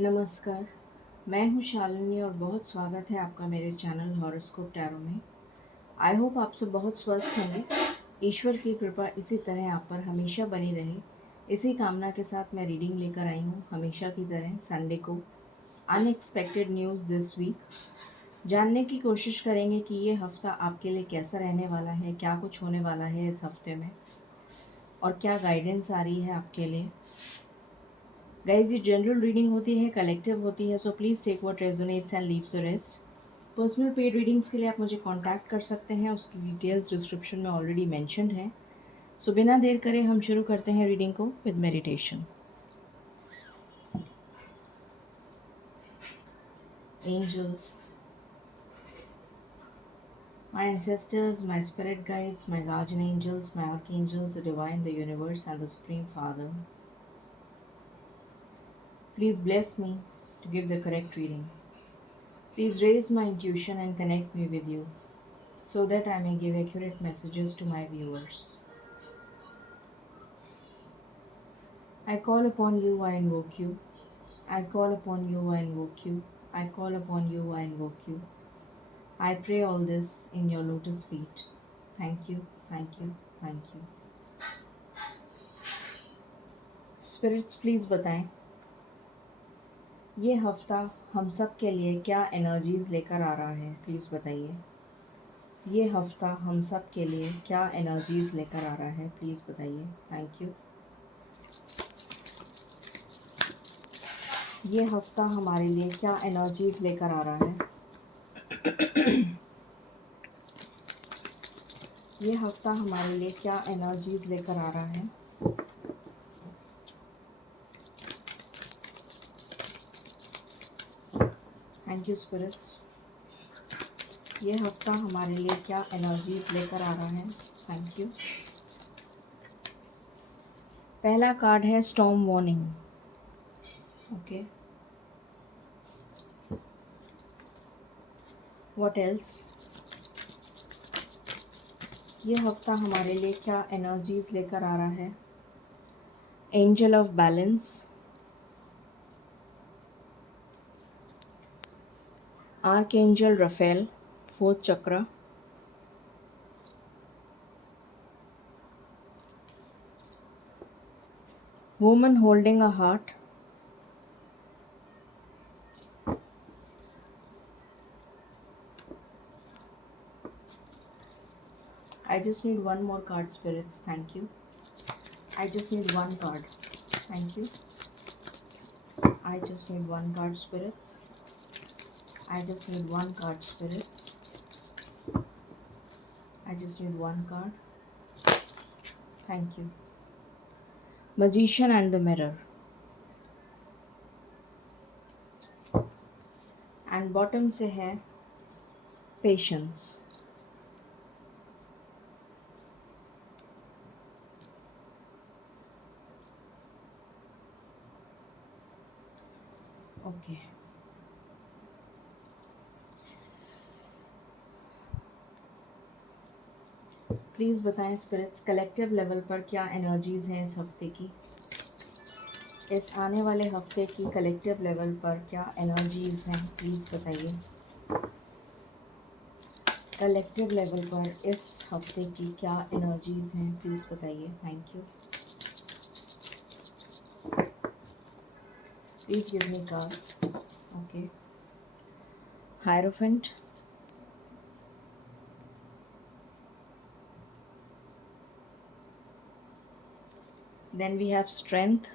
नमस्कार, मैं हूँ शालिनी और बहुत स्वागत है आपका मेरे चैनल हॉरोस्कोप टैरो में। आई होप आप सब बहुत स्वस्थ होंगे। ईश्वर की कृपा इसी तरह आप पर हमेशा बनी रहे। इसी कामना के साथ मैं रीडिंग लेकर आई हूँ हमेशा की तरह संडे को। Unexpected news this week. जानने की कोशिश करेंगे कि ये हफ्ता आपके लिए कैसा रहने वाला है, क्या कुछ होने वाला है इस हफ्ते में और क्या गाइडेंस आ रही है आपके लिए। गाइज ये जनरल रीडिंग होती है, कलेक्टिव होती है, so please take what resonates and leave the rest. Personal paid readings के लिए आप मुझे कांटेक्ट कर सकते हैं, उसकी डिटेल्स डिस्क्रिप्शन में ऑलरेडी मेंशन्ड है। सो बिना देर करे हम शुरू करते हैं रीडिंग को with meditation. Angels, my ancestors, my spirit guides, my guardian angels, my archangels, the divine, the universe, and the Supreme Father, please bless me to give the correct reading. Please raise my intuition and connect me with you, so that I may give accurate messages to my viewers. I call upon you, I invoke you. I call upon you, I invoke you. I call upon you, I invoke you. I pray all this in your lotus feet. Thank you, thank you, thank you. Spirits please बताएं ये हफ्ता हम सब के लिए क्या energies लेकर आ रहा है। प्लीज़ बताइए ये हफ्ता हम सब के लिए क्या एनर्जीज़ लेकर आ रहा है। प्लीज़ बताइए। Thank you. ये हफ्ता हमारे लिए क्या एनर्जीज़ लेकर आ रहा है। ये हफ्ता हमारे लिए क्या एनर्जीज़ लेकर आ रहा है। Thank you spirits. ये हफ्ता हमारे लिए क्या एनर्जीज लेकर आ रहा है। Thank you. पहला कार्ड है storm warning. Okay, what else. ये हफ्ता हमारे लिए क्या एनर्जीज लेकर आ रहा है। Angel of balance, archangel Raphael, fourth chakra, woman holding a heart, I just need one more card spirits. Thank you. I just need one card. Thank you. I just need one card spirits. I just need one card spirits. I just need one card. Thank you. Magician and the mirror. And bottom से है patience. Okay, please बताएं spirits collective level पर क्या energies हैं इस हफ्ते की। इस आने वाले हफ्ते की कलेक्टिव लेवल पर क्या एनर्जीज़ हैं, प्लीज़ बताइए। कलेक्टिव लेवल पर इस हफ्ते की क्या एनर्जीज़ हैं, प्लीज़ बताइए। Thank you. Please give me cards. Okay, hierophant, then we have strength,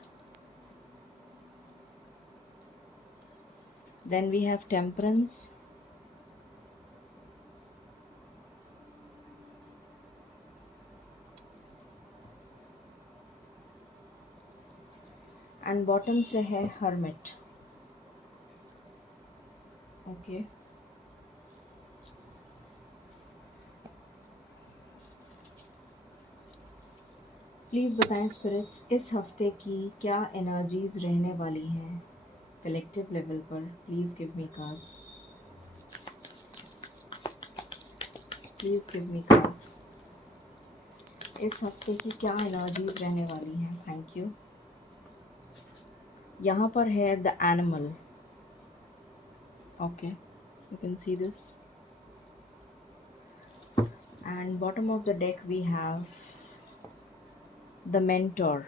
then we have temperance, and bottom से है hermit. ओके, प्लीज़ बताएं स्पिरिट्स इस हफ्ते की क्या एनर्जीज़ रहने वाली हैं कलेक्टिव लेवल पर। Please give me cards. Please give me cards. इस हफ्ते की क्या एनर्जीज़ रहने वाली हैं। Thank you. यहाँ पर है the animal. Okay, you can see this. And bottom of the deck we have the mentor.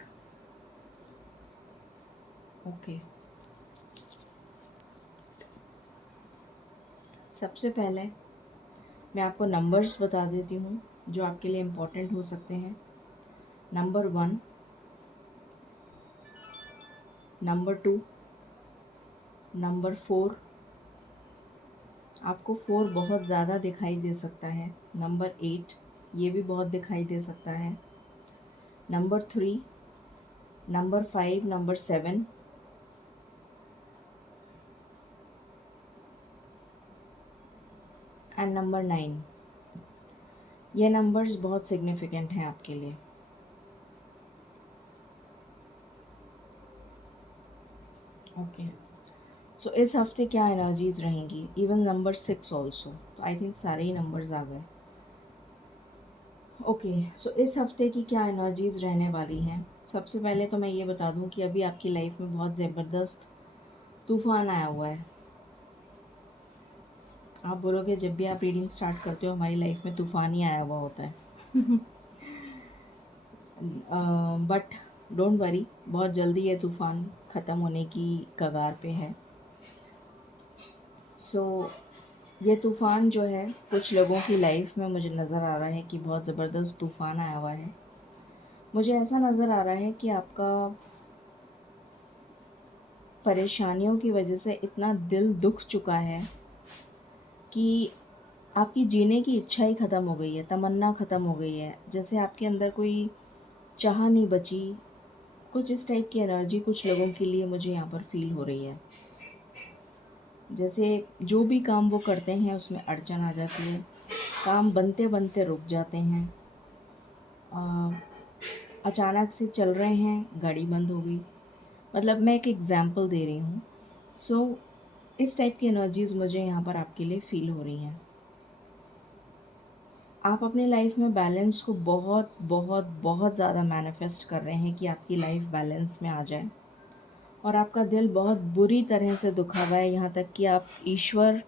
Okay, सबसे पहले मैं आपको नंबर्स बता देती हूँ जो आपके लिए इम्पोर्टेंट हो सकते हैं. Number 1, number 2, number 4. आपको 4 बहुत ज़्यादा दिखाई दे सकता है. नंबर 8, ये भी बहुत दिखाई दे सकता है. Number 3, number 5, number 7, and number 9. ये नंबर्स बहुत सिग्निफिकेंट हैं आपके लिए. ओके, सो इस हफ्ते क्या एनर्जीज रहेंगी. Even number 6 also. तो आई थिंक सारे ही नंबर्स आ गए. ओके, सो इस हफ्ते की क्या एनर्जीज रहने वाली हैं. सबसे पहले तो मैं ये बता दूं कि अभी आपकी लाइफ में बहुत ज़बरदस्त तूफ़ान आया हुआ है. आप बोलोगे जब भी आप रीडिंग स्टार्ट करते हो हमारी लाइफ में तूफ़ान ही आया हुआ होता है. बट डोंट वरी, बहुत जल्दी ये तूफ़ान ख़त्म होने की कगार पे है. सो ये तूफ़ान जो है कुछ लोगों की लाइफ में मुझे नज़र आ रहा है कि बहुत ज़बरदस्त तूफ़ान आया हुआ है. मुझे ऐसा नज़र आ रहा है कि आपका परेशानियों की वजह से इतना दिल दुख चुका है कि आपकी जीने की इच्छा ही ख़त्म हो गई है, तमन्ना ख़त्म हो गई है. जैसे आपके अंदर कोई चाह नहीं बची. कुछ इस टाइप की एनर्जी कुछ लोगों के लिए मुझे यहाँ पर फील हो रही है. जैसे जो भी काम वो करते हैं उसमें अड़चन आ जाती है. काम बनते बनते रुक जाते हैं. अचानक से चल रहे हैं, गाड़ी बंद हो गई. मतलब मैं एक एग्ज़ाम्पल दे रही हूँ. सो इस टाइप की एनर्जीज़ मुझे यहाँ पर आपके लिए फ़ील हो रही हैं. आप अपनी लाइफ में बैलेंस को बहुत बहुत बहुत ज़्यादा मैनिफेस्ट कर रहे हैं कि आपकी लाइफ बैलेंस में आ जाए. और आपका दिल बहुत बुरी तरह से दुखा हुआ है, यहाँ तक कि आप ईश्वर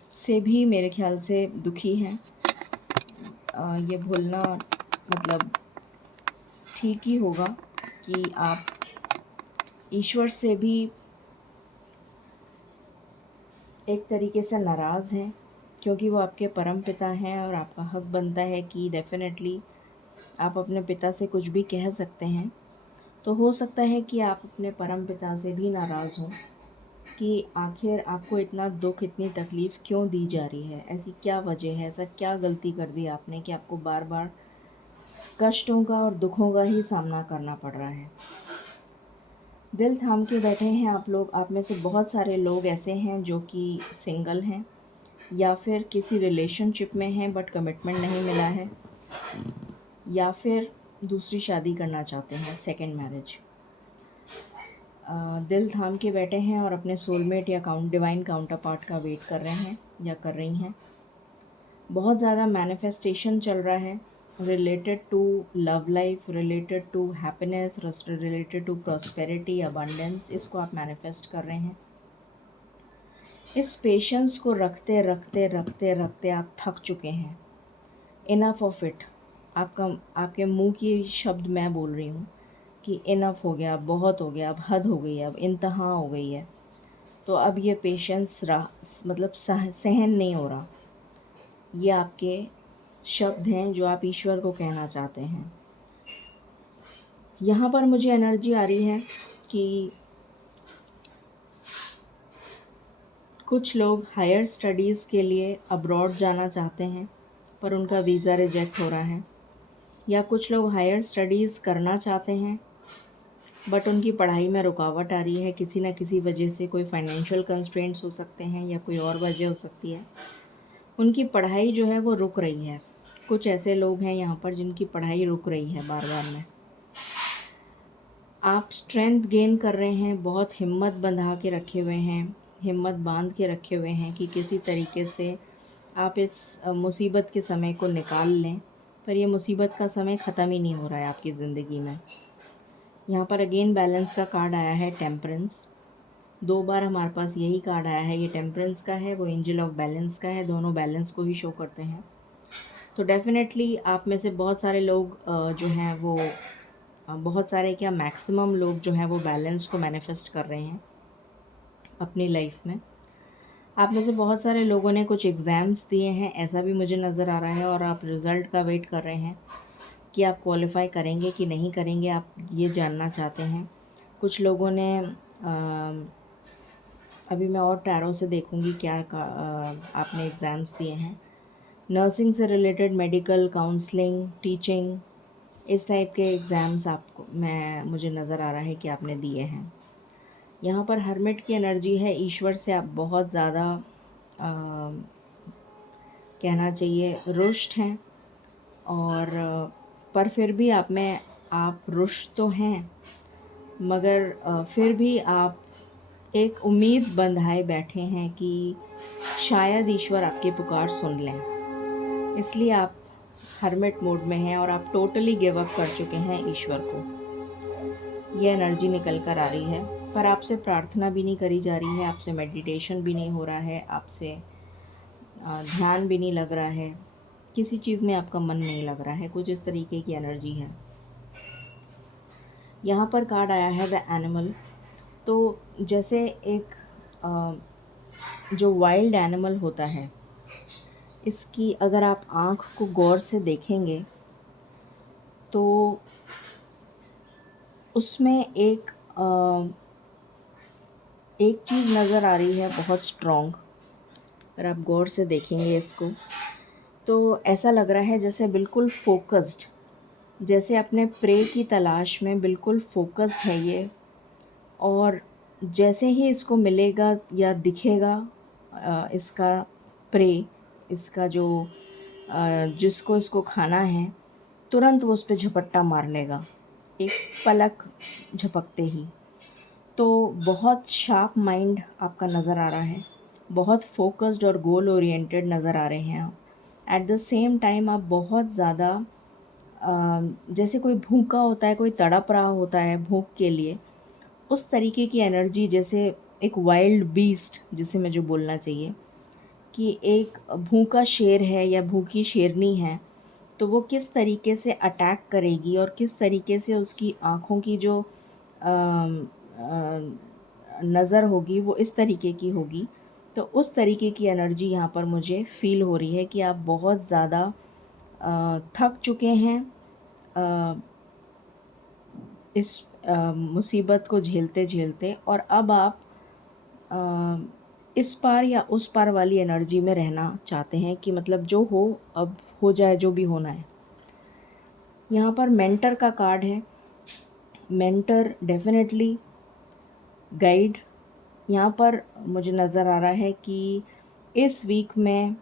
से भी मेरे ख्याल से दुखी हैं. ये भूलना मतलब ठीक ही होगा कि आप ईश्वर से भी एक तरीके से नाराज़ हैं, क्योंकि वो आपके परम पिता हैं और आपका हक बनता है कि डेफ़िनेटली आप अपने पिता से कुछ भी कह सकते हैं. तो हो सकता है कि आप अपने परम पिता से भी नाराज़ हों कि आखिर आपको इतना दुख, इतनी तकलीफ़ क्यों दी जा रही है. ऐसी क्या वजह है, ऐसा क्या गलती कर दी आपने कि आपको बार बार कष्टों का और दुखों का ही सामना करना पड़ रहा है. दिल थाम के बैठे हैं आप लोग. आप में से बहुत सारे लोग ऐसे हैं जो कि सिंगल हैं या फिर किसी रिलेशनशिप में हैं बट कमिटमेंट नहीं मिला है, या फिर दूसरी शादी करना चाहते हैं, सेकंड मैरिज. दिल थाम के बैठे हैं और अपने सोलमेट या डिवाइन काउंटर पार्ट का वेट कर रहे हैं या कर रही हैं. बहुत ज़्यादा मैनिफेस्टेशन चल रहा है related to love life, related to happiness, related to prosperity, abundance. इसको आप मैनिफेस्ट कर रहे हैं. इस पेशेंस को रखते रखते रखते रखते आप थक चुके हैं. Enough of it. आपके मुंह की शब्द मैं बोल रही हूँ कि इनफ हो गया, बहुत हो गया, अब हद हो गई है, अब इंतहा हो गई है. तो अब ये पेशेंस मतलब सहन नहीं हो रहा. ये आपके शब्द हैं जो आप ईश्वर को कहना चाहते हैं. यहाँ पर मुझे एनर्जी आ रही है कि कुछ लोग हायर स्टडीज़ के लिए अब्रॉड जाना चाहते हैं पर उनका वीज़ा रिजेक्ट हो रहा है. या कुछ लोग हायर स्टडीज़ करना चाहते हैं बट उनकी पढ़ाई में रुकावट आ रही है किसी न किसी वजह से. कोई फाइनेंशियल कंस्ट्रेंट्स हो सकते हैं या कोई और वजह हो सकती है. उनकी पढ़ाई जो है वो रुक रही है. कुछ ऐसे लोग हैं यहाँ पर जिनकी पढ़ाई रुक रही है बार बार में. आप स्ट्रेंथ गेन कर रहे हैं, बहुत हिम्मत बंधा के रखे हुए हैं, हिम्मत बांध के रखे हुए हैं कि किसी तरीके से आप इस मुसीबत के समय को निकाल लें. पर ये मुसीबत का समय ख़त्म ही नहीं हो रहा है आपकी ज़िंदगी में. यहाँ पर अगेन बैलेंस का कार्ड आया है, टेम्परेंस। 2 बार हमारे पास यही कार्ड आया है, ये टेम्परेंस का है, वो एंजल ऑफ बैलेंस का है, दोनों बैलेंस को ही शो करते हैं। तो डेफिनेटली आप में से बहुत सारे लोग जो हैं वो बहुत सारे क्या मैक्सिमम लोग जो हैं वो बैलेंस को मैनिफेस्ट कर रहे हैं अपनी लाइफ में। आप में से बहुत सारे लोगों ने कुछ एग्ज़ाम्स दिए हैं, ऐसा भी मुझे नज़र आ रहा है, और आप रिज़ल्ट का वेट कर रहे हैं कि आप क्वालिफ़ाई करेंगे कि नहीं करेंगे, आप ये जानना चाहते हैं। कुछ लोगों ने अभी मैं और टैरो से देखूंगी क्या आपने एग्ज़ाम्स दिए हैं। नर्सिंग से रिलेटेड, मेडिकल, काउंसलिंग, टीचिंग, इस टाइप के एग्ज़ाम्स आपको मुझे नज़र आ रहा है कि आपने दिए हैं। यहाँ पर हर्मिट की एनर्जी है, ईश्वर से आप बहुत ज़्यादा कहना चाहिए रुष्ट हैं, और पर फिर भी आप रुष्ट तो हैं, मगर फिर भी आप एक उम्मीद बंधाए बैठे हैं कि शायद ईश्वर आपकी पुकार सुन लें, इसलिए आप हर्मिट मोड में हैं और आप टोटली गिव अप कर चुके हैं ईश्वर को। ये एनर्जी निकल कर आ रही है, पर आपसे प्रार्थना भी नहीं करी जा रही है, आपसे मेडिटेशन भी नहीं हो रहा है, आपसे ध्यान भी नहीं लग रहा है, किसी चीज़ में आपका मन नहीं लग रहा है, कुछ इस तरीके की एनर्जी है। यहाँ पर कार्ड आया है द एनिमल। तो जैसे एक जो वाइल्ड एनिमल होता है, इसकी अगर आप आँख को गौर से देखेंगे तो उसमें एक चीज़ नज़र आ रही है बहुत स्ट्रॉन्ग। अगर आप गौर से देखेंगे इसको तो ऐसा लग रहा है जैसे बिल्कुल फोकस्ड, जैसे अपने प्रे की तलाश में बिल्कुल फोकस्ड है ये, और जैसे ही इसको मिलेगा या दिखेगा इसका प्रे, इसका जो जिसको इसको खाना है, तुरंत वो उस पर झपट्टा मार लेगा एक पलक झपकते ही। तो बहुत शार्प माइंड आपका नज़र आ रहा है, बहुत फोकस्ड और गोल ओरिएंटेड नज़र आ रहे हैं आप। एट द सेम टाइम आप बहुत ज़्यादा जैसे कोई भूखा होता है, कोई तड़प रहा होता है भूख के लिए, उस तरीके की एनर्जी, जैसे एक वाइल्ड बीस्ट जिसे मैं जो बोलना चाहिए कि एक भूखा शेर है या भूखी शेरनी है, तो वो किस तरीके से अटैक करेगी और किस तरीके से उसकी आँखों की जो नज़र होगी वो इस तरीके की होगी। तो उस तरीके की एनर्जी यहाँ पर मुझे फ़ील हो रही है कि आप बहुत ज़्यादा थक चुके हैं इस मुसीबत को झेलते झेलते, और अब आप इस पार या उस पार वाली एनर्जी में रहना चाहते हैं कि मतलब जो हो अब हो जाए, जो भी होना है। यहाँ पर मेंटर का कार्ड है। Mentor definitely guide. यहाँ पर मुझे नज़र आ रहा है कि इस वीक में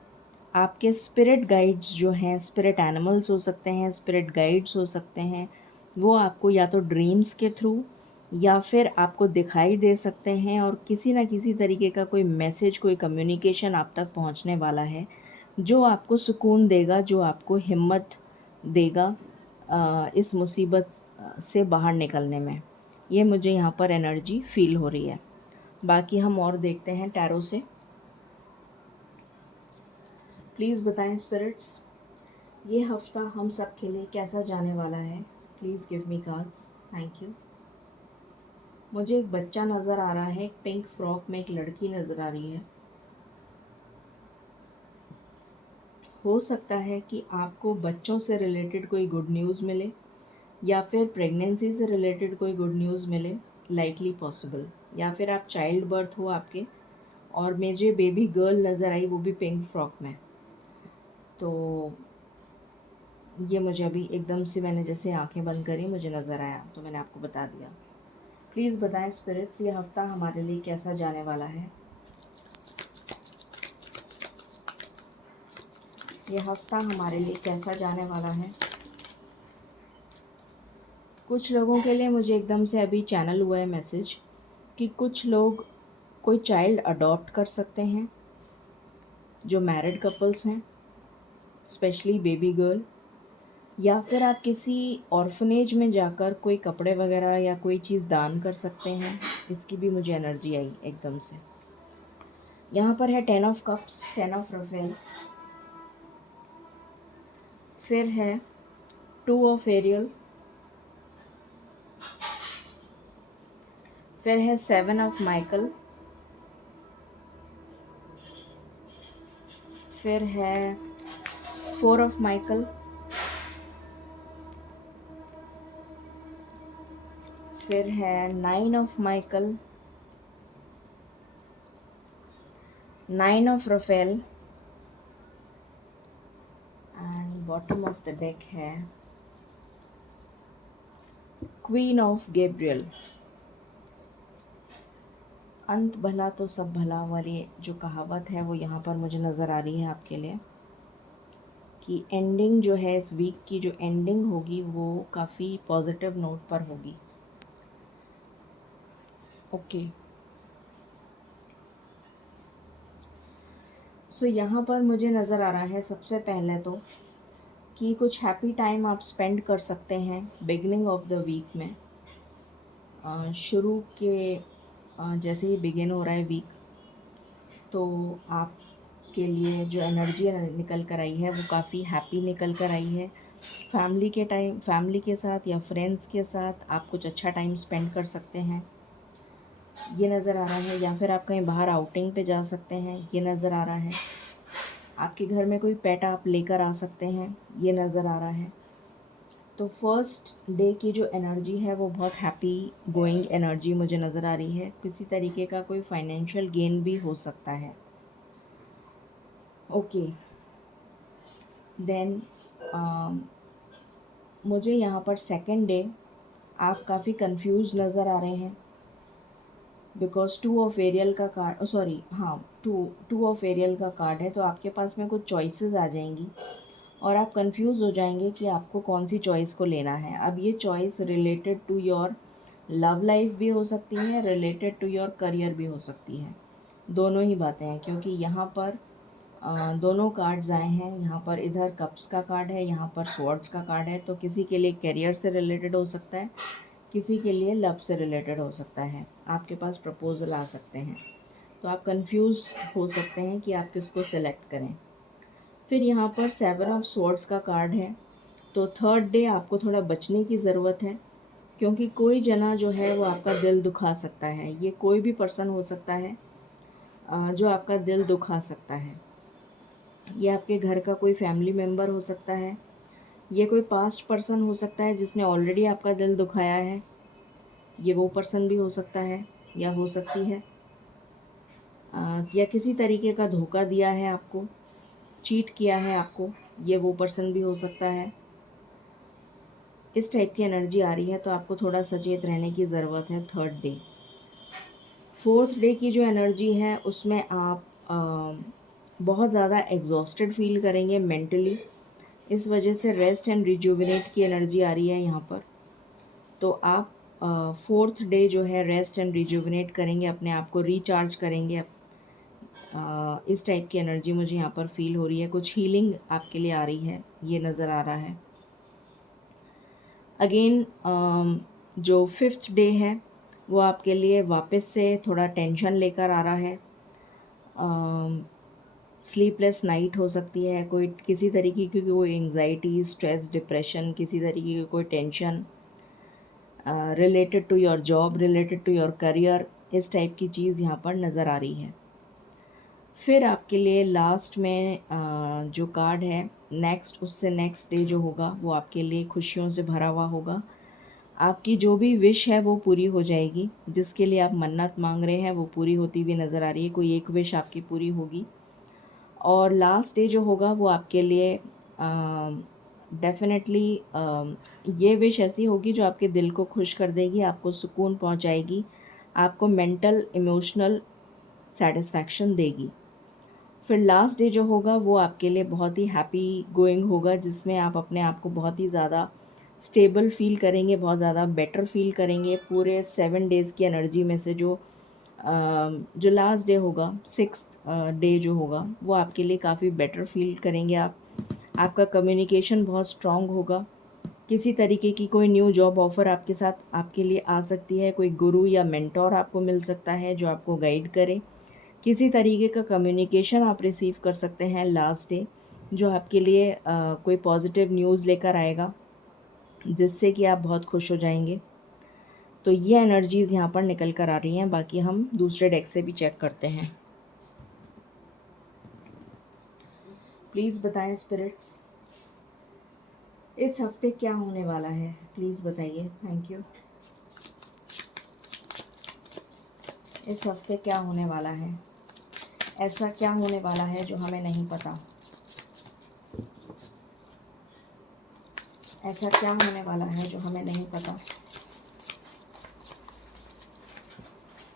आपके स्पिरिट गाइड्स जो हैं, स्पिरिट एनिमल्स हो सकते हैं, स्पिरिट गाइड्स हो सकते हैं, वो आपको या तो ड्रीम्स के थ्रू या फिर आपको दिखाई दे सकते हैं, और किसी ना किसी तरीके का कोई मैसेज, कोई कम्युनिकेशन आप तक पहुंचने वाला है जो आपको सुकून देगा, जो आपको हिम्मत देगा इस मुसीबत से बाहर निकलने में। ये मुझे यहाँ पर एनर्जी फ़ील हो रही है। बाकी हम और देखते हैं टैरो से। प्लीज़ बताएं स्पिरिट्स, ये हफ्ता हम सब के लिए कैसा जाने वाला है। Please give me cards, thank you. मुझे एक बच्चा नज़र आ रहा है, एक पिंक फ्रॉक में एक लड़की नज़र आ रही है। हो सकता है कि आपको बच्चों से रिलेटेड कोई गुड न्यूज़ मिले, या फिर प्रेगनेंसी से रिलेटेड कोई गुड न्यूज़ मिले, लाइकली पॉसिबल, या फिर आप चाइल्ड बर्थ हो आपके, और मुझे बेबी गर्ल नज़र आई, वो भी पिंक फ्रॉक में। तो ये मुझे अभी एकदम से, मैंने जैसे आंखें बंद करी मुझे नज़र आया, तो मैंने आपको बता दिया। प्लीज़ बताएं स्पिरिट्स, ये हफ्ता हमारे लिए कैसा जाने वाला है। ये हफ्ता हमारे लिए कैसा जाने वाला है। कुछ लोगों के लिए मुझे एकदम से अभी चैनल हुआ है मैसेज कि कुछ लोग कोई चाइल्ड अडॉप्ट कर सकते हैं, जो मैरिड कपल्स हैं, स्पेशली बेबी गर्ल, या फिर आप किसी ऑर्फनेज में जाकर कोई कपड़े वगैरह या कोई चीज़ दान कर सकते हैं। इसकी भी मुझे एनर्जी आई एकदम से। यहाँ पर है 10 ऑफ कप्स, 10 ऑफ रफेल, फिर है 2 ऑफ एरियल, फिर है 7 ऑफ माइकल, फिर है 4 ऑफ माइकल, फिर है 9 of Michael, 9 of Raphael, and bottom of the deck है क्वीन ऑफ गैब्रियल। अंत भला तो सब भला वाली जो कहावत है वो यहाँ पर मुझे नज़र आ रही है आपके लिए, कि एंडिंग जो है इस वीक की जो एंडिंग होगी वो काफ़ी पॉजिटिव नोट पर होगी। ओके, सो यहाँ पर मुझे नज़र आ रहा है सबसे पहले तो कि कुछ हैप्पी टाइम आप स्पेंड कर सकते हैं बिगनिंग ऑफ द वीक में। शुरू के जैसे ही बिगिन हो रहा है वीक, तो आपके लिए जो एनर्जी निकल कर आई है वो काफ़ी हैप्पी निकल कर आई है। फैमिली के साथ या फ्रेंड्स के साथ आप कुछ अच्छा टाइम स्पेंड कर सकते हैं, ये नज़र आ रहा है। या फिर आप कहीं बाहर आउटिंग पे जा सकते हैं, ये नज़र आ रहा है। आपके घर में कोई पेट आप लेकर आ सकते हैं, ये नज़र आ रहा है। तो फर्स्ट डे की जो एनर्जी है वो बहुत हैप्पी गोइंग एनर्जी मुझे नज़र आ रही है। किसी तरीके का कोई फाइनेंशियल गेन भी हो सकता है। ओके, देन मुझे यहाँ पर सेकंड डे आप काफ़ी कंफ्यूज नज़र आ रहे हैं, बिकॉज 2 ऑफ एरियल का कार्ड, सॉरी हाँ, टू ऑफ एरियल का कार्ड है। तो आपके पास में कुछ चॉइसेस आ जाएंगी और आप कंफ्यूज हो जाएंगे कि आपको कौन सी चॉइस को लेना है। अब ये choice related to your love life भी हो सकती है, रिलेटेड टू योर करियर भी हो सकती है। दोनों ही बातें हैं, क्योंकि यहाँ पर दोनों कार्ड्स आए हैं। यहाँ पर इधर कप्स का कार्ड है, यहाँ पर स्वॉर्ड्स का कार्ड है। तो किसी के लिए करियर से रिलेटेड हो सकता है, किसी के लिए लव से रिलेटेड हो सकता है। आपके पास प्रपोजल आ सकते हैं, तो आप कंफ्यूज हो सकते हैं कि आप किसको सेलेक्ट करें। फिर यहाँ पर 7 ऑफ स्वॉर्ड्स का कार्ड है। तो थर्ड डे आपको थोड़ा बचने की ज़रूरत है, क्योंकि कोई जना जो है वो आपका दिल दुखा सकता है। ये कोई भी पर्सन हो सकता है जो आपका दिल दुखा सकता है। ये आपके घर का कोई फैमिली मेम्बर हो सकता है, ये कोई पास्ट पर्सन हो सकता है जिसने ऑलरेडी आपका दिल दुखाया है, ये वो पर्सन भी हो सकता है या हो सकती है। या किसी तरीके का धोखा दिया है आपको, चीट किया है आपको, ये वो पर्सन भी हो सकता है। इस टाइप की एनर्जी आ रही है, तो आपको थोड़ा सचेत रहने की ज़रूरत है थर्ड डे। फोर्थ डे की जो एनर्जी है उसमें आप बहुत ज़्यादा एग्जॉस्टेड फील करेंगे मेंटली। इस वजह से रेस्ट एंड रिजुविनेट की एनर्जी आ रही है यहाँ पर। तो आप फोर्थ डे जो है रेस्ट एंड रिजुविनेट करेंगे, अपने आप को रिचार्ज करेंगे। इस टाइप की एनर्जी मुझे यहाँ पर फील हो रही है। कुछ हीलिंग आपके लिए आ रही है, ये नज़र आ रहा है। अगेन जो फिफ्थ डे है वो आपके लिए वापस से थोड़ा टेंशन लेकर आ रहा है। स्लीपलेस नाइट हो सकती है, कोई किसी तरीके की कोई एंग्जाइटी, स्ट्रेस, डिप्रेशन, किसी तरीके की कोई tension related to your job, related to your career, इस टाइप की चीज़ यहाँ पर नज़र आ रही है। फिर आपके लिए लास्ट में जो कार्ड है नेक्स्ट, उससे नेक्स्ट डे जो होगा वो आपके लिए खुशियों से भरा हुआ होगा। आपकी जो भी विश है वो पूरी हो जाएगी, जिसके लिए आप मन्नत मांग रहे हैं वो पूरी होती हुई नज़र आ रही है। कोई एक विश आपकी पूरी होगी। और लास्ट डे जो होगा वो आपके लिए डेफिनेटली ये विश ऐसी होगी जो आपके दिल को खुश कर देगी, आपको सुकून पहुंचाएगी, आपको मेंटल इमोशनल सेटिस्फैक्शन देगी। फिर लास्ट डे जो होगा वो आपके लिए बहुत ही हैप्पी गोइंग होगा, जिसमें आप अपने आप को बहुत ही ज़्यादा स्टेबल फील करेंगे, बहुत ज़्यादा बेटर फील करेंगे। पूरे 7 डेज़ की एनर्जी में से जो लास्ट डे होगा, 6th डे जो होगा, वो आपके लिए काफ़ी बेटर फील करेंगे आप। आपका कम्युनिकेशन बहुत स्ट्रॉन्ग होगा। किसी तरीके की कोई न्यू जॉब ऑफ़र आपके साथ आपके लिए आ सकती है। कोई गुरु या मेंटोर आपको मिल सकता है जो आपको गाइड करे। किसी तरीके का कम्युनिकेशन आप रिसीव कर सकते हैं लास्ट डे, जो आपके लिए कोई पॉजिटिव न्यूज़ लेकर आएगा, जिससे कि आप बहुत खुश हो जाएंगे। तो ये एनर्जीज़ यहाँ पर निकल कर आ रही हैं। बाकी हम दूसरे डेक से भी चेक करते हैं। प्लीज़ बताएं स्पिरिट्स, इस हफ्ते क्या होने वाला है, प्लीज़ बताइए। Thank you. इस हफ्ते क्या होने वाला है, ऐसा क्या होने वाला है जो हमें नहीं पता, ऐसा क्या होने वाला है जो हमें नहीं पता।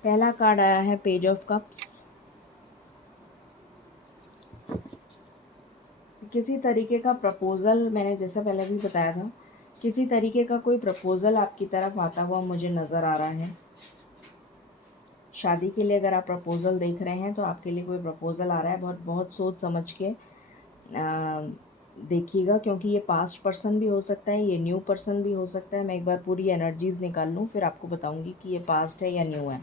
पहला कार्ड आया है पेज ऑफ कप्स। किसी तरीके का प्रपोज़ल, मैंने जैसा पहले भी बताया था, किसी तरीके का कोई प्रपोज़ल आपकी तरफ आता हुआ मुझे नज़र आ रहा है। शादी के लिए अगर आप प्रपोज़ल देख रहे हैं तो आपके लिए कोई प्रपोज़ल आ रहा है। बहुत बहुत सोच समझ के देखिएगा, क्योंकि ये पास्ट पर्सन भी हो सकता है, ये न्यू पर्सन भी हो सकता है। मैं एक बार पूरी एनर्जीज़ निकाल लूँ, फिर आपको बताऊँगी कि ये पास्ट है या न्यू है।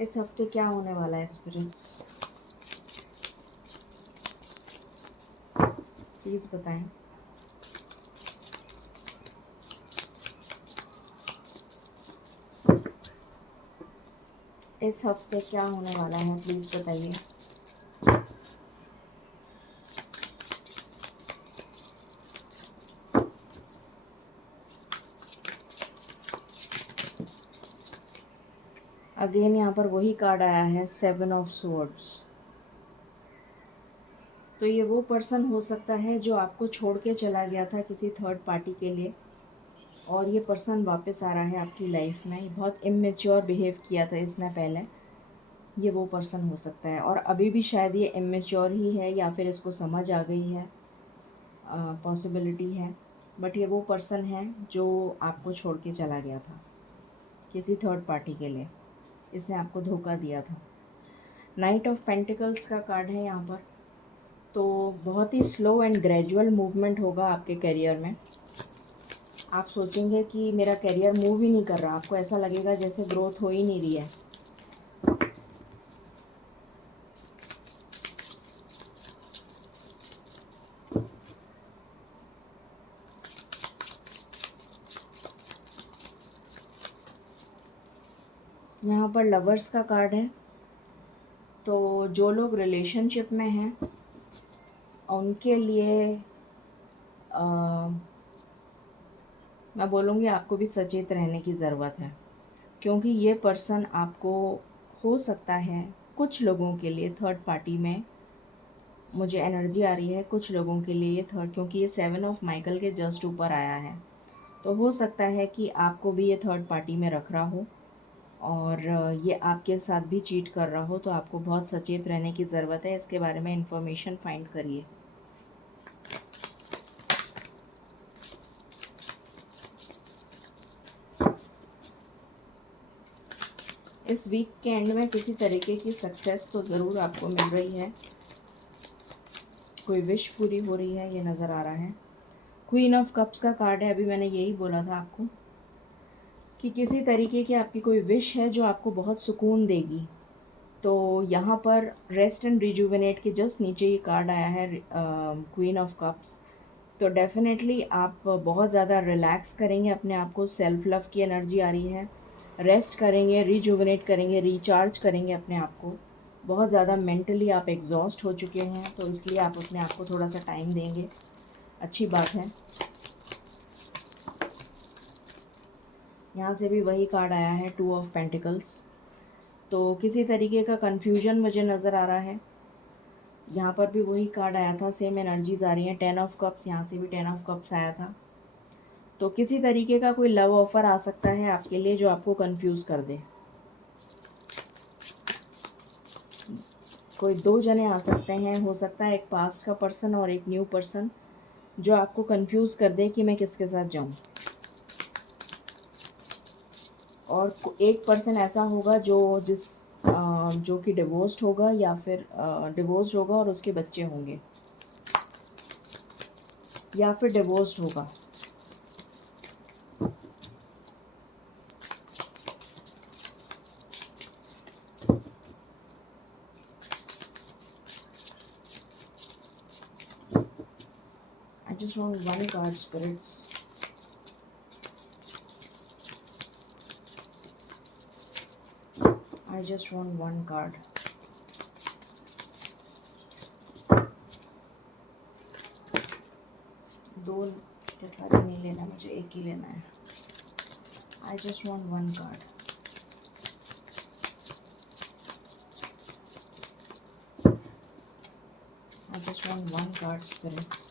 इस हफ्ते क्या होने वाला है स्पिरिट्स, प्लीज़ बताएं। इस हफ्ते क्या होने वाला है, प्लीज़ बताइए। अगेन यहाँ पर वही कार्ड आया है, 7 ऑफ स्वॉर्ड्स। तो ये वो पर्सन हो सकता है जो आपको छोड़ के चला गया था किसी थर्ड पार्टी के लिए, और ये पर्सन वापस आ रहा है आपकी लाइफ में। बहुत इमेच्योर बिहेव किया था इसने पहले, ये वो पर्सन हो सकता है। और अभी भी शायद ये इमेच्योर ही है, या फिर इसको समझ आ गई है, पॉसिबिलिटी है। बट ये वो पर्सन है जो आपको छोड़ के चला गया था किसी थर्ड पार्टी के लिए, इसने आपको धोखा दिया था। नाइट ऑफ पेंटिकल्स का कार्ड है यहाँ पर। तो बहुत ही स्लो एंड ग्रेजुअल मूवमेंट होगा आपके करियर में। आप सोचेंगे कि मेरा करियर मूव ही नहीं कर रहा, आपको ऐसा लगेगा जैसे ग्रोथ हो ही नहीं रही है। यहाँ पर लवर्स का कार्ड है। तो जो लोग रिलेशनशिप में हैं उनके लिए मैं बोलूँगी आपको भी सचेत रहने की ज़रूरत है, क्योंकि ये पर्सन आपको, हो सकता है कुछ लोगों के लिए थर्ड पार्टी में, मुझे एनर्जी आ रही है कुछ लोगों के लिए ये थर्ड, क्योंकि ये 7 ऑफ माइकल के जस्ट ऊपर आया है। तो हो सकता है कि आपको भी ये थर्ड पार्टी में रख रहा हो और ये आपके साथ भी चीट कर रहा हो। तो आपको बहुत सचेत रहने की ज़रूरत है, इसके बारे में इंफॉर्मेशन फाइंड करिए। इस वीक के एंड में किसी तरीके की सक्सेस तो ज़रूर आपको मिल रही है, कोई विश पूरी हो रही है, ये नज़र आ रहा है। क्वीन ऑफ कप्स का कार्ड है। अभी मैंने यही बोला था आपको कि किसी तरीके की आपकी कोई विश है जो आपको बहुत सुकून देगी। तो यहाँ पर रेस्ट एंड रिजुविनेट के जस्ट नीचे ये कार्ड आया है, क्वीन ऑफ कप्स। तो डेफिनेटली आप बहुत ज़्यादा रिलैक्स करेंगे अपने आप को, सेल्फ लव की एनर्जी आ रही है। रेस्ट करेंगे, रिजुविनेट करेंगे, रिचार्ज करेंगे अपने आप को। बहुत ज़्यादा मेंटली आप एग्जॉस्ट हो चुके हैं, तो इसलिए आप अपने आप को थोड़ा सा टाइम देंगे, अच्छी बात है। यहाँ से भी वही कार्ड आया है, 2 ऑफ पेंटिकल्स। तो किसी तरीके का कन्फ्यूजन मुझे नज़र आ रहा है। यहाँ पर भी वही कार्ड आया था, सेम एनर्जीज आ रही हैं। 10 ऑफ कप्स, यहाँ से भी 10 ऑफ कप्स आया था। तो किसी तरीके का कोई लव ऑफ़र आ सकता है आपके लिए जो आपको कंफ्यूज कर दे। कोई 2 जने आ सकते हैं, हो सकता है एक पास्ट का पर्सन और एक न्यू पर्सन, जो आपको कंफ्यूज कर दे कि मैं किसके साथ जाऊं। और एक पर्सन ऐसा होगा जो कि डिवोर्स्ड होगा या फिर डिवोर्स्ड होगा और उसके बच्चे होंगे, या फिर डिवोर्स्ड होगा। I just want one card, spirits. I just want one card. दो के सारे नहीं लेना, मुझे एक ही लेना है। I just want one card. I just want one card, spirits.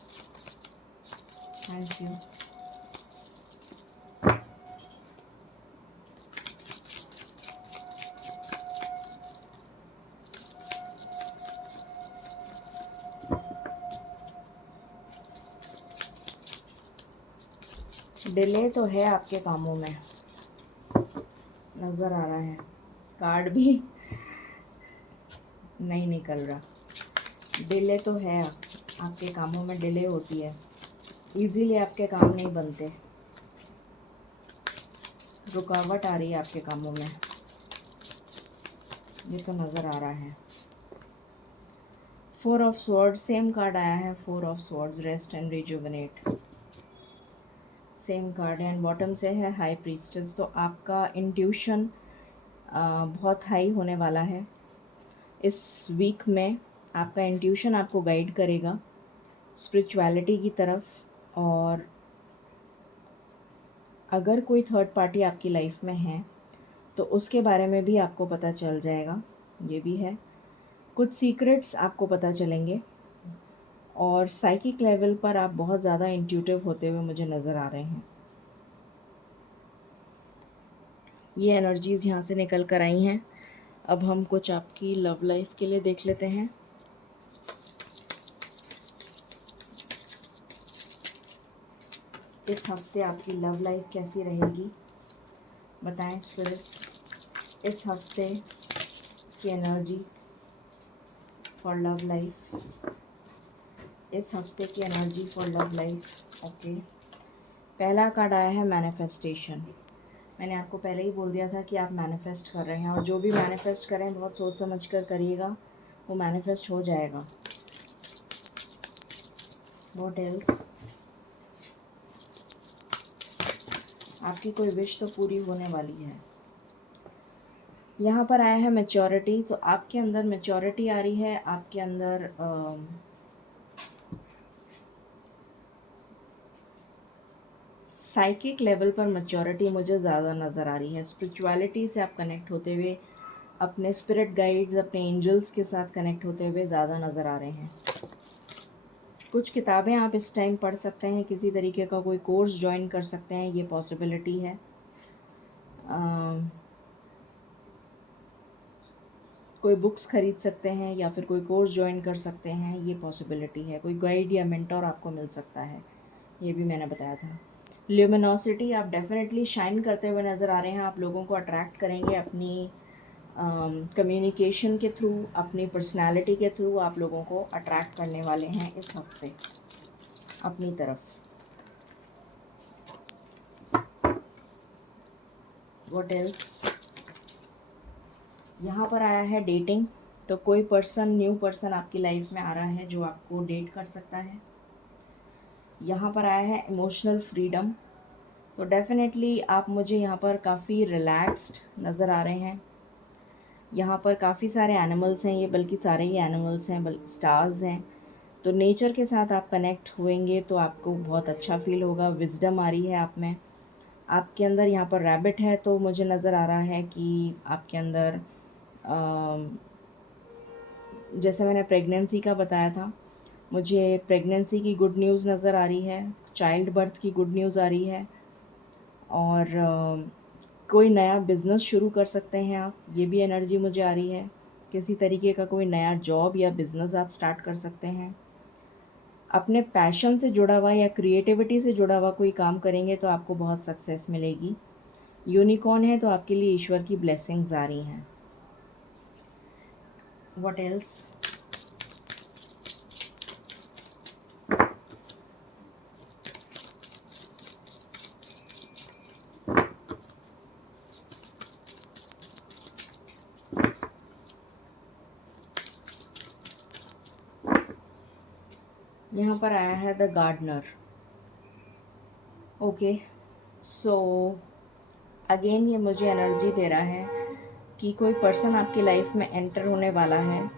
Thank you. Delay तो है आपके कामों में, नज़र आ रहा है। कार्ड भी नहीं निकल रहा। डिले तो है, आपके कामों में डिले होती है, इजीली आपके काम नहीं बनते, रुकावट आ रही है आपके कामों में, ये तो नज़र आ रहा है। 4 ऑफ स्वॉर्ड्स, सेम कार्ड आया है। 4 of swords, rest and rejuvenate, same card है। एंड बॉटम से है हाई प्रीस्टेस। तो आपका इंट्यूशन बहुत हाई होने वाला है इस वीक में। आपका इंट्यूशन आपको गाइड करेगा स्पिरिचुअलिटी की तरफ। और अगर कोई थर्ड पार्टी आपकी लाइफ में है तो उसके बारे में भी आपको पता चल जाएगा, ये भी है। कुछ सीक्रेट्स आपको पता चलेंगे और साइकिक लेवल पर आप बहुत ज़्यादा इंट्यूटिव होते हुए मुझे नज़र आ रहे हैं। ये एनर्जीज़ यहाँ से निकल कर आई हैं। अब हम कुछ आपकी लव लाइफ के लिए देख लेते हैं। इस हफ्ते आपकी लव लाइफ कैसी रहेगी, बताएं स्पिरिट। इस हफ्ते की एनर्जी फॉर लव लाइफ, इस हफ्ते की energy for love life. Okay, पहला कार्ड आया है मैनिफेस्टेशन। मैंने आपको पहले ही बोल दिया था कि आप मैनिफेस्ट कर रहे हैं, और जो भी मैनिफेस्ट करें बहुत सोच समझ कर करिएगा, वो मैनिफेस्ट हो जाएगा। What else? आपकी कोई विश तो पूरी होने वाली है। यहाँ पर आया है मैच्योरिटी। तो आपके अंदर मैच्योरिटी आ रही है, आपके अंदर साइकिक लेवल पर मैच्योरिटी मुझे ज़्यादा नज़र आ रही है। स्पिरिचुअलिटी से आप कनेक्ट होते हुए, अपने स्पिरिट गाइड्स, अपने एंजल्स के साथ कनेक्ट होते हुए ज़्यादा नज़र आ रहे हैं। कुछ किताबें आप इस टाइम पढ़ सकते हैं, किसी तरीके का कोई कोर्स ज्वाइन कर सकते हैं, ये पॉसिबिलिटी है। कोई बुक्स ख़रीद सकते हैं या फिर कोई कोर्स ज्वाइन कर सकते हैं, ये पॉसिबिलिटी है। कोई गाइड या मेंटर आपको मिल सकता है, ये भी मैंने बताया था। ल्यूमिनोसिटी, आप डेफिनेटली शाइन करते हुए नज़र आ रहे हैं। आप लोगों को अट्रैक्ट करेंगे अपनी कम्युनिकेशन के थ्रू, अपनी पर्सनालिटी के थ्रू आप लोगों को अट्रैक्ट करने वाले हैं इस हफ्ते अपनी तरफ। What else? यहाँ पर आया है डेटिंग। तो कोई पर्सन, न्यू पर्सन आपकी लाइफ में आ रहा है जो आपको डेट कर सकता है। यहाँ पर आया है इमोशनल फ्रीडम। तो डेफिनेटली आप मुझे यहाँ पर काफ़ी रिलैक्स्ड नज़र आ रहे हैं। यहाँ पर काफ़ी सारे एनिमल्स हैं, ये बल्कि सारे ही एनिमल्स हैं, स्टार्स हैं। तो नेचर के साथ आप कनेक्ट होएंगे तो आपको बहुत अच्छा फील होगा। विजडम आ रही है आप में। आपके अंदर यहाँ पर रैबिट है, तो मुझे नज़र आ रहा है कि आपके अंदर जैसे मैंने प्रेगनेंसी का बताया था, मुझे प्रेगनेंसी की गुड न्यूज़ नज़र आ रही है, चाइल्ड बर्थ की गुड न्यूज़ आ रही है। और कोई नया बिज़नेस शुरू कर सकते हैं आप, ये भी एनर्जी मुझे आ रही है। किसी तरीके का कोई नया जॉब या बिज़नेस आप स्टार्ट कर सकते हैं। अपने पैशन से जुड़ा हुआ या क्रिएटिविटी से जुड़ा हुआ कोई काम करेंगे तो आपको बहुत सक्सेस मिलेगी। यूनिकॉर्न है तो आपके लिए ईश्वर की ब्लेसिंग्स आ रही हैं। What else? यहाँ पर आया है the gardener. Okay, so again ये मुझे एनर्जी दे रहा है कि कोई पर्सन आपकी लाइफ में एंटर होने वाला है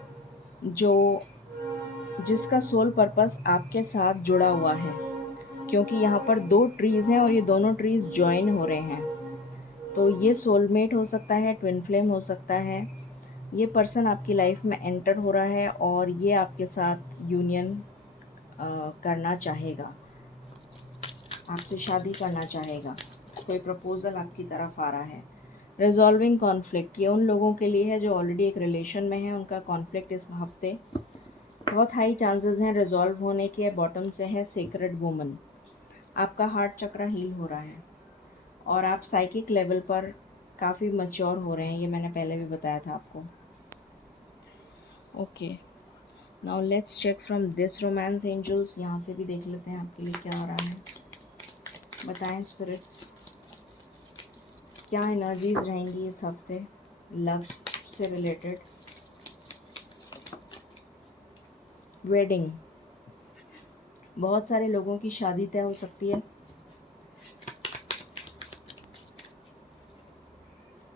जो जिसका सोल पर्पस आपके साथ जुड़ा हुआ है, क्योंकि यहाँ पर 2 ट्रीज़ हैं और ये दोनों ट्रीज़ जॉइन हो रहे हैं। तो ये सोलमेट हो सकता है, ट्विन फ्लेम हो सकता है। ये पर्सन आपकी लाइफ में एंटर हो रहा है और ये आपके साथ यूनियन करना चाहेगा, आपसे शादी करना चाहेगा। कोई प्रपोज़ल आपकी तरफ आ रहा है। रिजॉल्विंग कॉन्फ्लिक्ट, ये उन लोगों के लिए है जो ऑलरेडी एक रिलेशन में है। उनका कॉन्फ्लिक्ट इस हफ्ते बहुत हाई चांसेस हैं रिजॉल्व होने के। बॉटम से है सेक्रेड वुमन। आपका हार्ट चक्र हील हो रहा है और आप साइकिक लेवल पर काफ़ी मैच्योर हो रहे हैं, ये मैंने पहले भी बताया था आपको। Okay, now let's check from this romance angels. यहाँ से भी देख लेते हैं आपके लिए क्या हो रहा है। बताएं स्पिरिट्स, क्या एनर्जीज रहेंगी इस हफ्ते लव से रिलेटेड। वेडिंग, बहुत सारे लोगों की शादी तय हो सकती है।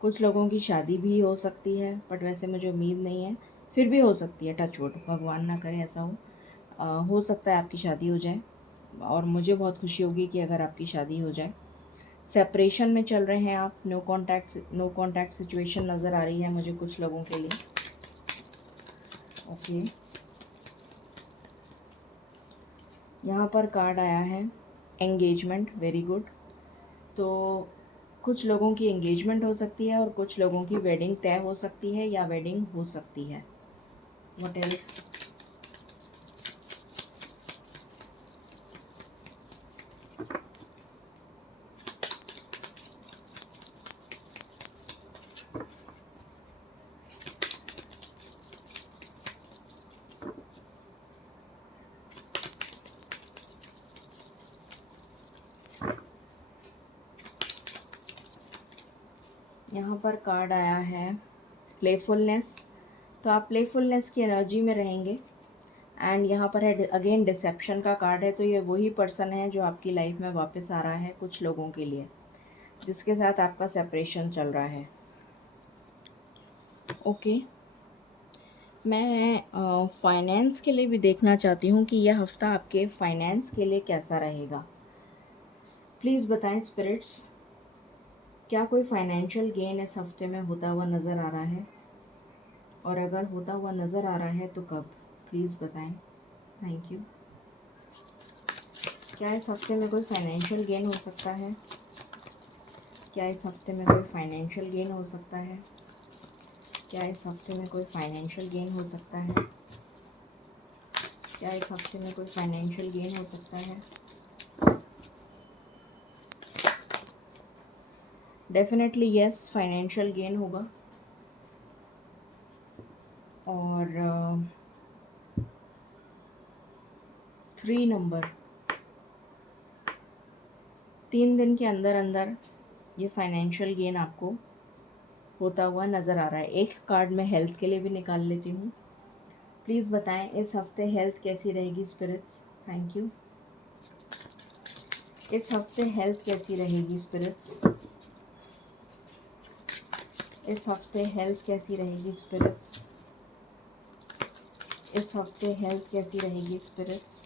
कुछ लोगों की शादी भी हो सकती है, बट वैसे मुझे उम्मीद नहीं है, फिर भी हो सकती है। टच वुड, भगवान ना करे ऐसा हो सकता है आपकी शादी हो जाए और मुझे बहुत खुशी होगी कि अगर आपकी शादी हो जाए। सेपरेशन में चल रहे हैं आप, नो कॉन्टैक्ट सिचुएशन नज़र आ रही है मुझे कुछ लोगों के लिए। ओके, यहाँ पर कार्ड आया है एंगेजमेंट, वेरी गुड। तो कुछ लोगों की एंगेजमेंट हो सकती है और कुछ लोगों की वेडिंग तय हो सकती है या वेडिंग हो सकती है। What else? यहाँ पर कार्ड आया है प्लेफुलनेस। तो आप प्लेफुलनेस की एनर्जी में रहेंगे। एंड यहाँ पर है अगेन डिसेप्शन का कार्ड है। तो ये वही पर्सन है जो आपकी लाइफ में वापस आ रहा है कुछ लोगों के लिए, जिसके साथ आपका सेपरेशन चल रहा है। ओके, मैं फाइनेंस के लिए भी देखना चाहती हूँ कि यह हफ्ता आपके फाइनेंस के लिए कैसा रहेगा। प्लीज़ बताएं स्पिरिट्स, क्या कोई फाइनेंशियल गेन इस हफ्ते में होता हुआ नज़र आ रहा है, और अगर होता हुआ नज़र आ रहा है तो कब? प्लीज़ बताएं। Thank you. क्या इस हफ्ते में कोई फाइनेंशियल गेन हो सकता है? क्या इस हफ्ते में कोई फाइनेंशियल गेन हो सकता है? क्या इस हफ्ते में कोई फाइनेंशियल गेन हो सकता है? क्या इस हफ्ते में कोई फाइनेंशियल गेन हो सकता है? डेफिनेटली यस, फाइनेंशियल गेन होगा। और 3 नंबर, 3 दिन के अंदर अंदर ये फाइनेंशियल गेन आपको होता हुआ नज़र आ रहा है। एक कार्ड मैं हेल्थ के लिए भी निकाल लेती हूँ। प्लीज़ बताएं इस हफ्ते हेल्थ कैसी रहेगी स्पिरिट्स। Thank you. इस हफ्ते हेल्थ कैसी रहेगी स्पिरिट्स। इस हफ्ते हेल्थ कैसी रहेगी स्पिरिट्स। इस हफ्ते हेल्थ कैसी रहेगी स्पिरिट्स।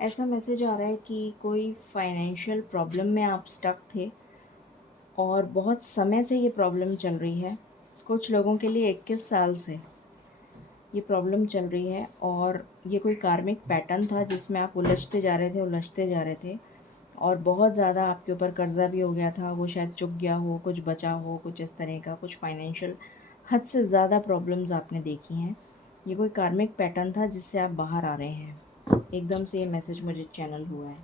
ऐसा मैसेज आ रहा है कि कोई फाइनेंशियल प्रॉब्लम में आप स्टक थे और बहुत समय से ये प्रॉब्लम चल रही है। कुछ लोगों के लिए 21 साल से ये प्रॉब्लम चल रही है और ये कोई कार्मिक पैटर्न था जिसमें आप उलझते जा रहे थे और बहुत ज़्यादा आपके ऊपर कर्ज़ा भी हो गया था। वो शायद चुक गया हो, कुछ बचा हो, कुछ इस तरह का, कुछ फाइनेंशियल हद से ज़्यादा प्रॉब्लम्स आपने देखी हैं ये कोई कार्मिक पैटर्न था जिससे आप बाहर आ रहे हैं। एकदम से ये मैसेज मुझे चैनल हुआ है।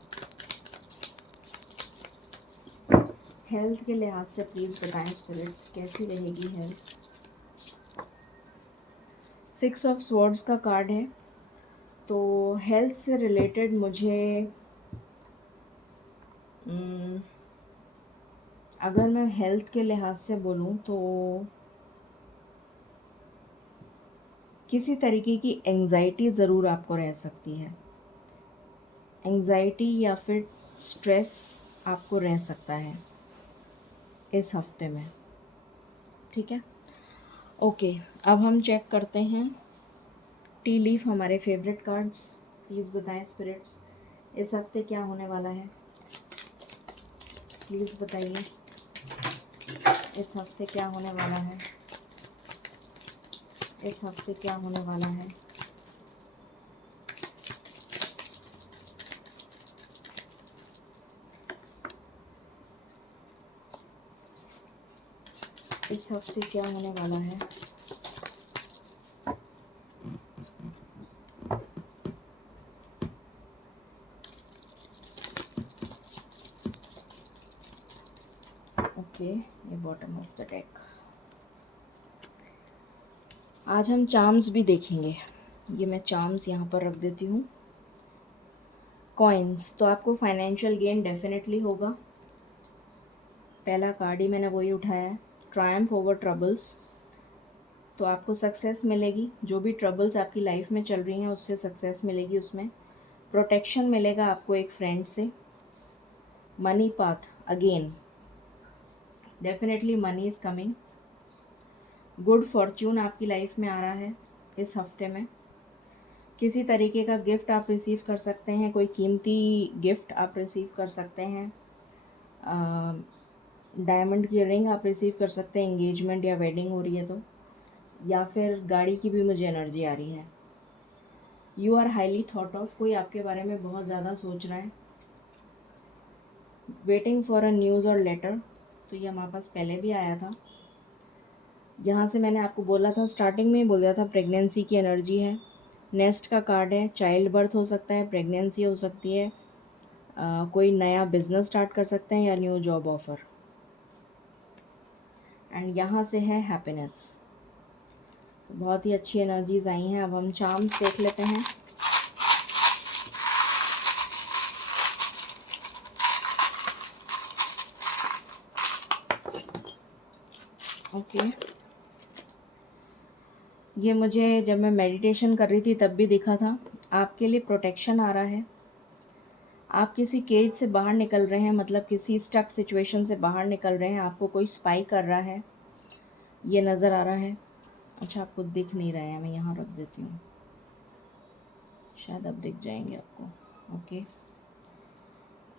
हेल्थ के लिहाज से प्लीज़ बताएं स्पिरिट्स, कैसी रहेगी हेल्थ। 6 ऑफ स्वॉर्ड्स का कार्ड है। तो हेल्थ से रिलेटेड मुझे अगर मैं हेल्थ के लिहाज से बोलूँ तो किसी तरीके की एंजाइटी ज़रूर आपको रह सकती है। एंजाइटी या फिर स्ट्रेस आपको रह सकता है इस हफ्ते में। ठीक है, ओके। अब हम चेक करते हैं टी लीफ, हमारे फेवरेट कार्ड्स। प्लीज़ बताएं स्पिरिट्स, इस हफ्ते क्या होने वाला है। प्लीज़ बताइए इस हफ्ते क्या होने वाला है। इस हफ्ते क्या होने वाला है। इस हफ्ते क्या होने वाला है। ओके, ये बॉटम ऑफ द डेक। आज हम चार्म्स भी देखेंगे। ये मैं चार्म्स यहाँ पर रख देती हूँ। कॉइन्स, तो आपको फाइनेंशियल गेन डेफिनेटली होगा। पहला कार्ड ही मैंने वही उठाया है, ट्रायम्फ ओवर ट्रबल्स। तो आपको सक्सेस मिलेगी। जो भी ट्रबल्स आपकी लाइफ में चल रही हैं उससे सक्सेस मिलेगी। उसमें प्रोटेक्शन मिलेगा आपको एक फ्रेंड से। Money path, again definitely money is coming. Good Fortune आपकी लाइफ में आ रहा है इस हफ्ते में। किसी तरीके का गिफ्ट आप रिसीव कर सकते हैं, कोई कीमती गिफ्ट आप रिसीव कर सकते हैं। डायमंड की रिंग आप रिसीव कर सकते हैं, एंगेजमेंट या वेडिंग हो रही है तो। या फिर गाड़ी की भी मुझे एनर्जी आ रही है। You are highly thought of, कोई आपके बारे में बहुत ज़्यादा सोच रहा है। वेटिंग फॉर अ न्यूज़ और लेटर, तो ये हमारे पास पहले भी आया था। यहाँ से मैंने आपको बोला था, स्टार्टिंग में ही बोल दिया था, प्रेगनेंसी की एनर्जी है। नेस्ट का कार्ड है, चाइल्ड बर्थ हो सकता है, प्रेगनेंसी हो सकती है, कोई नया बिजनेस स्टार्ट कर सकते हैं या न्यू जॉब ऑफर। एंड यहाँ से है हैप्पीनेस। बहुत ही अच्छी एनर्जीज आई हैं। अब हम चार्म्स देख लेते हैं। ओके, ये मुझे जब मैं मेडिटेशन कर रही थी तब भी दिखा था। आपके लिए प्रोटेक्शन आ रहा है। आप किसी केज से बाहर निकल रहे हैं, मतलब किसी स्टक सिचुएशन से बाहर निकल रहे हैं। आपको कोई स्पाई कर रहा है, ये नज़र आ रहा है। अच्छा, आपको दिख नहीं रहा है, मैं यहाँ रख देती हूँ, शायद अब दिख जाएंगे आपको। ओके,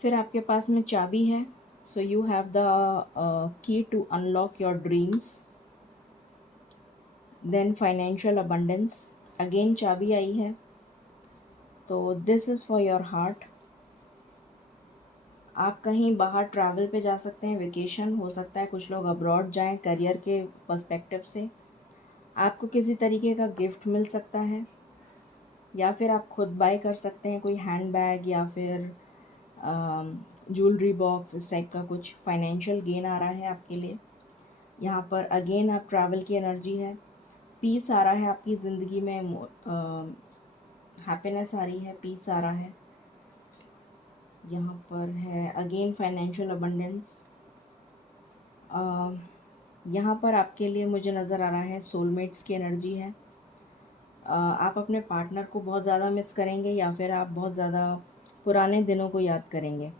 फिर आपके पास में चाबी है। So you have the key to unlock your dreams. Then financial abundance, again चाबी आई है। तो this is for your heart. आप कहीं बाहर ट्रैवल पे जा सकते हैं, वेकेशन हो सकता है, कुछ लोग अब्रॉड जाएं करियर के पर्सपेक्टिव से। आपको किसी तरीके का गिफ्ट मिल सकता है, या फिर आप खुद बाय कर सकते हैं कोई हैंड बैग या फिर ज्वेलरी बॉक्स, इस टाइप का कुछ। फाइनेंशियल गेन आ रहा है आपके लिए। यहाँ पर अगेन आप ट्रैवल की एनर्जी है। पीस आ रहा है आपकी ज़िंदगी में, हैप्पीनेस आ रही है, पीस आ रहा है। यहाँ पर है अगेन फाइनेंशियल अबंडेंस। यहाँ पर आपके लिए मुझे नज़र आ रहा है सोलमेट्स की एनर्जी है। आप अपने पार्टनर को बहुत ज़्यादा मिस करेंगे या फिर आप बहुत ज़्यादा पुराने दिनों को याद करेंगे।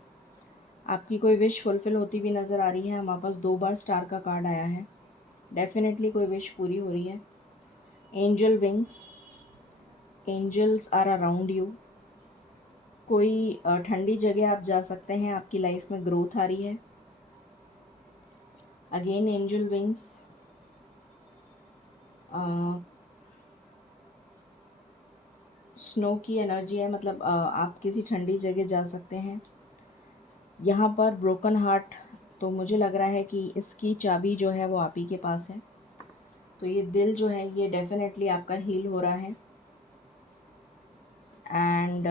आपकी कोई विश फुलफ़िल होती हुई नज़र आ रही है। हमारे पास 2 बार स्टार का कार्ड आया है। डेफिनेटली कोई विश पूरी हो रही है। Angel wings, angels are around you. कोई ठंडी जगह आप जा सकते हैं, आपकी लाइफ में ग्रोथ आ रही है। Again angel wings. स्नो की एनर्जी है, मतलब आप किसी ठंडी जगह जा सकते हैं। यहाँ पर ब्रोकन हार्ट, तो मुझे लग रहा है कि इसकी चाबी जो है वो आप ही के पास है। तो ये दिल जो है ये डेफिनेटली आपका हील हो रहा है। एंड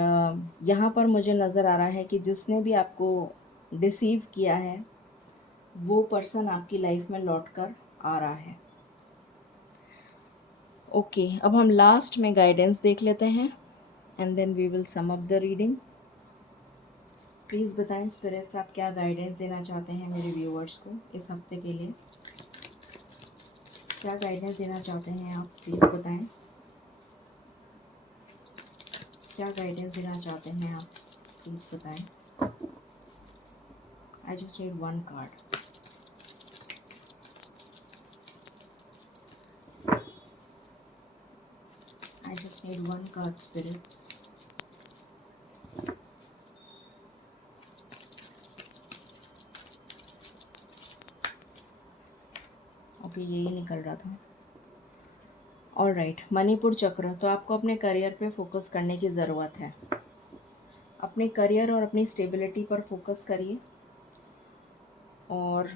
यहाँ पर मुझे नज़र आ रहा है कि जिसने भी आपको डिसीव किया है वो पर्सन आपकी लाइफ में लौट कर आ रहा है। ओके, अब हम लास्ट में गाइडेंस देख लेते हैं and then we will sum up the reading. Please बताएं स्पिरिट्स आप क्या गाइडेंस देना चाहते हैं मेरे व्यूअर्स को इस हफ्ते के लिए। क्या गाइडेंस देना चाहते हैं आप, प्लीज़ बताएं। क्या गाइडेंस देना चाहते हैं आप, प्लीज़ बताएं। I just need one card. I just need one card, spirits. Okay, यही निकल रहा था। ऑल राइट, मणिपुर चक्र। तो आपको अपने करियर पे फोकस करने की ज़रूरत है। अपने करियर और अपनी स्टेबिलिटी पर फोकस करिए। और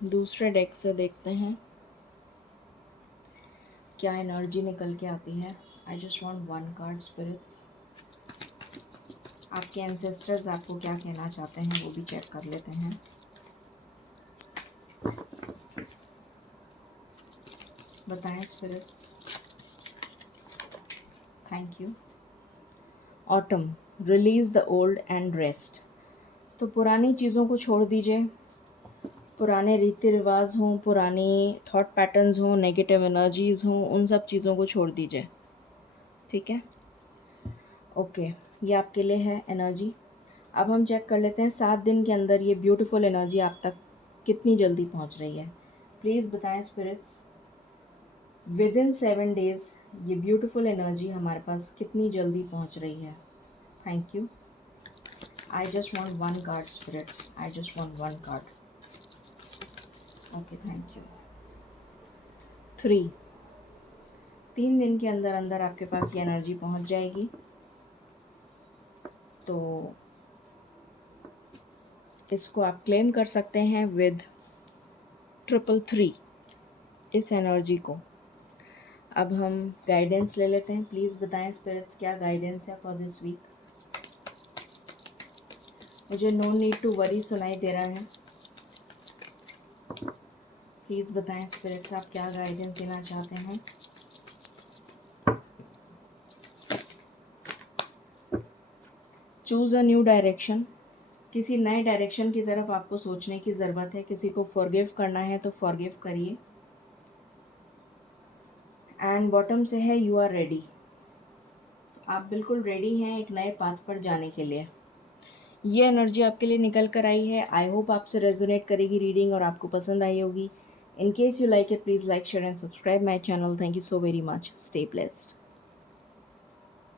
दूसरे डेक से देखते हैं क्या एनर्जी निकल के आती है। I just want one card, spirits. आपके एंसेस्टर्स आपको क्या कहना चाहते हैं वो भी चेक कर लेते हैं। बताएं spirits. Thank you. Autumn, release the old and rest. तो पुरानी चीज़ों को छोड़ दीजिए। पुराने रीति रिवाज हों, पुरानी थॉट पैटर्न्स हों, नेगेटिव एनर्जीज़ हों, उन सब चीज़ों को छोड़ दीजिए। ठीक है, ओके, ये आपके लिए है एनर्जी। अब हम चेक कर लेते हैं 7 दिन के अंदर ये ब्यूटीफुल एनर्जी आप तक कितनी जल्दी पहुंच रही है। प्लीज़ बताएं स्पिरिट्स, विद इन 7 डेज़ ये ब्यूटीफुल एनर्जी हमारे पास कितनी जल्दी पहुंच रही है। Thank you. I just want one card, spirits. I just want one card. Okay, thank you. 3 दिन के अंदर अंदर आपके पास ये एनर्जी पहुंच जाएगी। तो इसको आप क्लेम कर सकते हैं विद 333 इस एनर्जी को। अब हम गाइडेंस ले लेते हैं। प्लीज़ बताएं स्पिरिट्स क्या गाइडेंस है फॉर दिस वीक। मुझे नो नीड टू वरी सुनाई दे रहा है। प्लीज़ बताएं स्पिरिट्स आप क्या गाइडेंस देना चाहते हैं। Choose a new direction. किसी नए डायरेक्शन की तरफ आपको सोचने की ज़रूरत है। किसी को फॉरगिव करना है तो फॉरगिव करिए। एंड बॉटम से है यू आर रेडी। आप बिल्कुल रेडी हैं एक नए पाथ पर जाने के लिए। ये एनर्जी आपके लिए निकल कर आई है। आई होप आपसे रेजोनेट करेगी रीडिंग और आपको पसंद आई होगी। In case you like it, please like, share and subscribe my channel. Thank you so very much. Stay blessed.